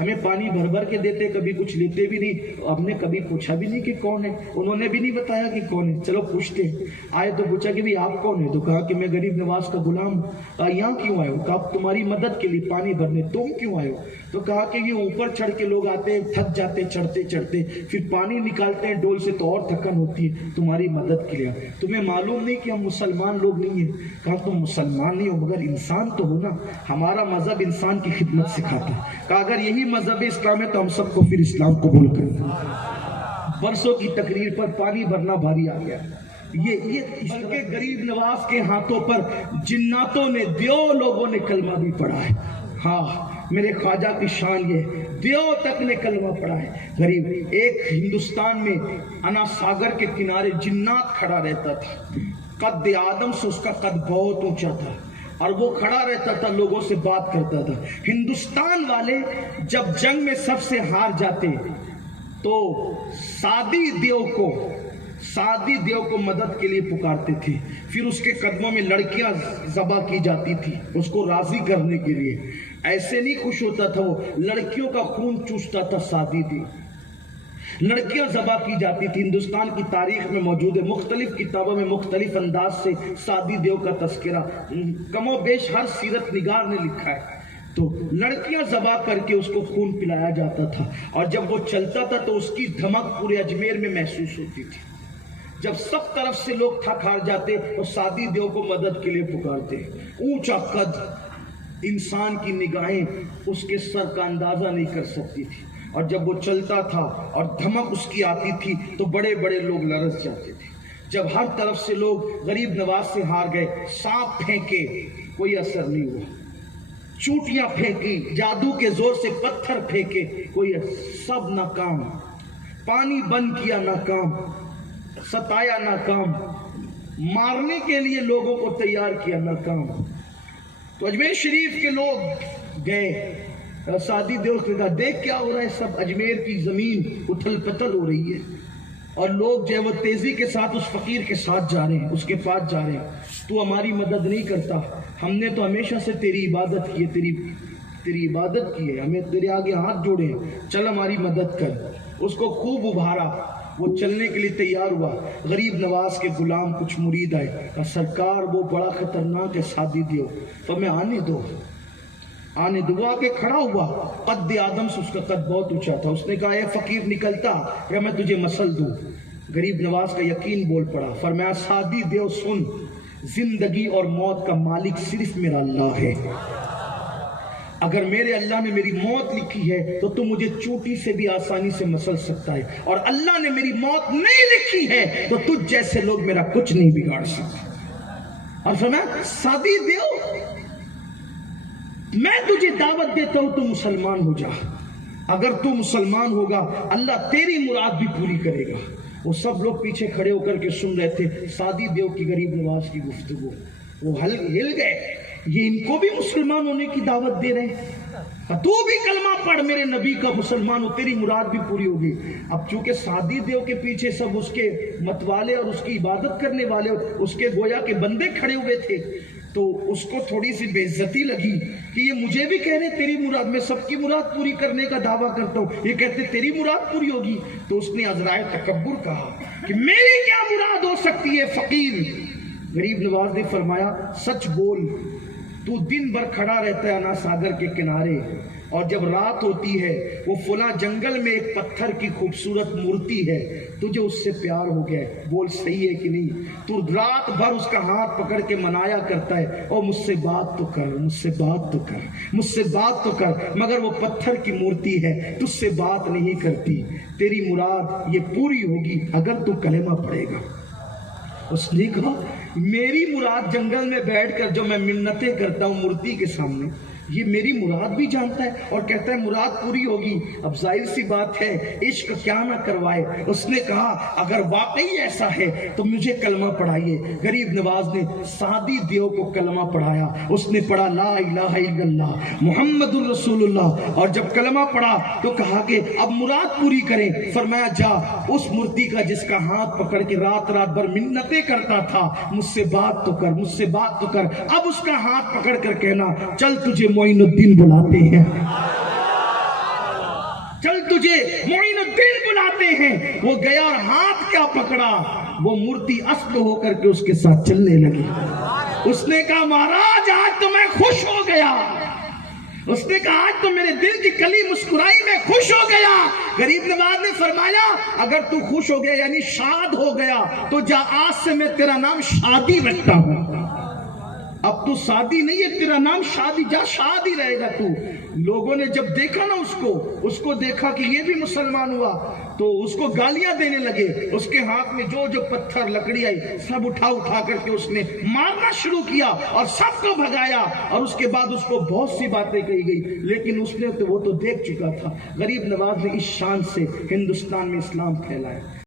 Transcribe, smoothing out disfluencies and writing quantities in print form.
ہمیں پانی بھر بھر کے دیتے، کبھی کچھ لیتے بھی نہیں، ہم نے کبھی پوچھا بھی نہیں کہ کون ہے، انہوں نے بھی نہیں بتایا کہ کون ہے، چلو پوچھتے آئے تو پوچھا کہ بھی آپ کون ہیں؟ تو کہا کہ میں غریب نواز کا غلام ہوں۔ کہا یہاں کیوں آئے ہو؟ کہا تمہاری مدد کے لیے پانی بھرنے۔ تم کیوں آئے ہو؟ تو کہا کہ یہ اوپر چڑھ کے لوگ آتے ہیں، تھک جاتے چڑھتے چڑھتے، پھر پانی نکالتے ہیں ڈول سے تو اور تھکن ہوتی ہے، تمہاری مدد کے لیے۔ تمہیں معلوم نہیں کہ ہم مسلمان لوگ نہیں ہیں؟ کہا تم مسلمان نہیں ہو مگر انسان تو ہو نا، ہمارا مذہب انسان کی خدمت سکھاتا ہے۔ کہا اگر یہی مذہب اسلام ہے تو ہم سب کو پھر اسلام قبول کریں۔ برسوں کی تقریر پر پانی بھرنا بھاری آ گیا۔ یہ بلکہ غریب نواز کے ہاتھوں پر جناتوں نے، دیو لوگوں نے کلمہ بھی پڑھا ہے۔ ہاں میرے خواجہ کی شان یہ، دیو تک نے کلمہ پڑھا ہے۔ غریب ایک ہندوستان میں انا ساگر کے کنارے جنات کھڑا رہتا تھا، قد آدم سے اس کا قد بہت اونچا تھا، اور وہ کھڑا رہتا تھا، لوگوں سے بات کرتا تھا۔ ہندوستان والے جب جنگ میں سب سے ہار جاتے تو سادی دیو کو مدد کے لیے پکارتے تھے، پھر اس کے قدموں میں لڑکیاں ذبح کی جاتی تھی اس کو راضی کرنے کے لیے۔ ایسے نہیں خوش ہوتا تھا وہ، لڑکیوں کا خون چوستا تھا سادی دیو، لڑکیاں ذبح کی جاتی تھی۔ ہندوستان کی تاریخ میں موجود ہے، مختلف کتابوں میں مختلف انداز سے سادی دیو کا تذکرہ کم و بیش ہر سیرت نگار نے لکھا ہے۔ تو لڑکیاں ذبح کر کے اس کو خون پلایا جاتا تھا، اور جب وہ چلتا تھا تو اس کی دھمک پورے اجمیر میں محسوس ہوتی تھی۔ جب سب طرف سے لوگ تھک ہار جاتے تو سادی دیو کو مدد کے لیے پکارتے۔ اونچا قد، انسان کی نگاہیں اس کے سر کا اندازہ نہیں کر سکتی تھی، اور جب وہ چلتا تھا اور دھمک اس کی آتی تھی تو بڑے بڑے لوگ لرز جاتے تھے۔ جب ہر طرف سے لوگ غریب نواز سے ہار گئے، سانپ پھینکے کوئی اثر نہیں ہوا، چوٹیاں پھینکی، جادو کے زور سے پتھر پھینکے کوئی سب ناکام، پانی بند کیا ناکام، ستایا ناکام، مارنے کے لیے لوگوں کو تیار کیا ناکام۔ تو اجمیر شریف کے لوگ گئے، سادی دیو نے کہا دیکھ کیا ہو رہا ہے، سب اجمیر کی زمین اتھل پتھل ہو رہی ہے، اور لوگ جو ہے وہ تیزی کے ساتھ اس فقیر کے ساتھ جا رہے ہیں، اس کے پاس جا رہے ہیں، تو ہماری مدد نہیں کرتا، ہم نے تو ہمیشہ سے تیری عبادت کی ہے، تیری عبادت کی ہے، ہمیں تیرے آگے ہاتھ جوڑے، چل ہماری مدد کر۔ اس کو خوب ابھارا، وہ چلنے کے لیے تیار ہوا۔ غریب نواز کے غلام کچھ مرید آئے، کہا سرکار وہ بڑا خطرناک ہے سادی دیو، تو میں آنے دو۔ وہ آ کے کھڑا ہوا، قد آدم سے اس کا قد بہت اونچا تھا۔ اس نے کہا اے فقیر نکلتا یا میں تجھے مسل دوں۔ غریب نواز کا یقین بول پڑا، فرمایا سادی دیو سن، زندگی اور موت کا مالک صرف میرا اللہ ہے، اگر میرے اللہ نے میری موت لکھی ہے تو تم مجھے چوٹی سے بھی آسانی سے مسل سکتا ہے، اور اللہ نے میری موت نہیں لکھی ہے تو تجھ جیسے لوگ میرا کچھ نہیں بگاڑ سکتے۔ اور فرمایا سادی دیو میں تجھے دعوت دیتا ہوں تو مسلمان ہو جا، اگر تو مسلمان ہوگا اللہ تیری مراد بھی پوری کرے گا۔ وہ سب لوگ پیچھے کھڑے ہو کر کے سن رہے تھے سادی دیو کی غریب نواز کی گفتگو، وہ ہل گئے، یہ ان کو بھی مسلمان ہونے کی دعوت دے رہے ہیں، تو بھی کلمہ پڑھ میرے نبی کا، مسلمان ہو، تیری مراد بھی پوری ہوگی۔ اب چونکہ سادی دیو کے پیچھے سب اس کے متوالے اور اس کی عبادت کرنے والے، اس کے گویا کے بندے کھڑے ہوئے تھے، تو اس کو تھوڑی سی بے عزتی لگی کہ یہ مجھے بھی کہہ رہے تیری مراد، میں سب کی مراد پوری کرنے کا دعویٰ کرتا ہوں، یہ کہتے تیری مراد پوری ہوگی۔ تو اس نے عذرائے تکبر کہا کہ میری کیا مراد ہو سکتی ہے فقیر؟ غریب نواز نے فرمایا سچ بول، تو دن بھر کھڑا رہتا ہے انا ساگر کے کنارے، اور جب رات ہوتی ہے وہ فلاں جنگل میں ایک پتھر کی خوبصورت مورتی ہے، تجھے اس سے پیار ہو گیا ہے، بول صحیح ہے کہ نہیں؟ تو رات بھر اس کا ہاتھ پکڑ کے منایا کرتا ہے، اور مجھ سے بات تو کر، مجھ سے بات تو کر، مجھ سے بات تو کر، مگر وہ پتھر کی مورتی ہے، تجھ سے بات نہیں کرتی۔ تیری مراد یہ پوری ہوگی اگر تو کلمہ پڑھے گا۔ اس نے کہا میری مراد جنگل میں بیٹھ کر جو میں منتیں کرتا ہوں مورتی کے سامنے، یہ میری مراد بھی جانتا ہے اور کہتا ہے مراد پوری ہوگی. اب ظاہر سی بات ہے عشق کیا نہ کروائے. اس نے کہا اگر واقعی ایسا ہے تو مجھے کلمہ پڑھائیے. غریب نواز نے سعدی دیو کو کلمہ پڑھایا. اس نے پڑھا لا الہ الا اللہ محمد الرسول اللہ, اور جب کلمہ پڑھا تو کہا کہ اب مراد پوری کریں. فرمایا جا اس مورتی کا جس کا ہاتھ پکڑ کے رات رات بھر منتیں کرتا تھا, مجھ سے بات تو کر, مجھ سے بات تو کر. اب اس کا ہاتھ پکڑ کر کہنا چل تجھے معین الدین بلاتے ہیں, چل تجھے معین الدین بلاتے ہیں. وہ گیا اور ہاتھ کیا پکڑا, وہ مورتی اصل ہو کر کے اس کے ساتھ چلنے لگی. اس نے کہا مہاراج آج تو میں خوش ہو گیا. اس نے کہا آج تو میرے دل کی کلی مسکرائی, میں خوش ہو گیا. غریب نواز نے فرمایا اگر تو خوش ہو گیا یعنی شاد ہو گیا تو جا آج سے میں تیرا نام شادی رکھتا ہوں. اب تو شادی نہیں ہے, تیرا نام شادی, جا شاد ہی رہے گا تو. لوگوں نے جب دیکھا نا اس کو دیکھا کہ یہ بھی مسلمان ہوا تو اس کو گالیاں دینے لگے. اس کے ہاتھ میں جو پتھر لکڑی آئی سب اٹھا کر کے اس نے مارنا شروع کیا اور سب کو بھگایا. اور اس کے بعد اس کو بہت سی باتیں کہی گئی, لیکن اس نے وہ تو دیکھ چکا تھا. غریب نواز نے اس شان سے ہندوستان میں اسلام پھیلایا.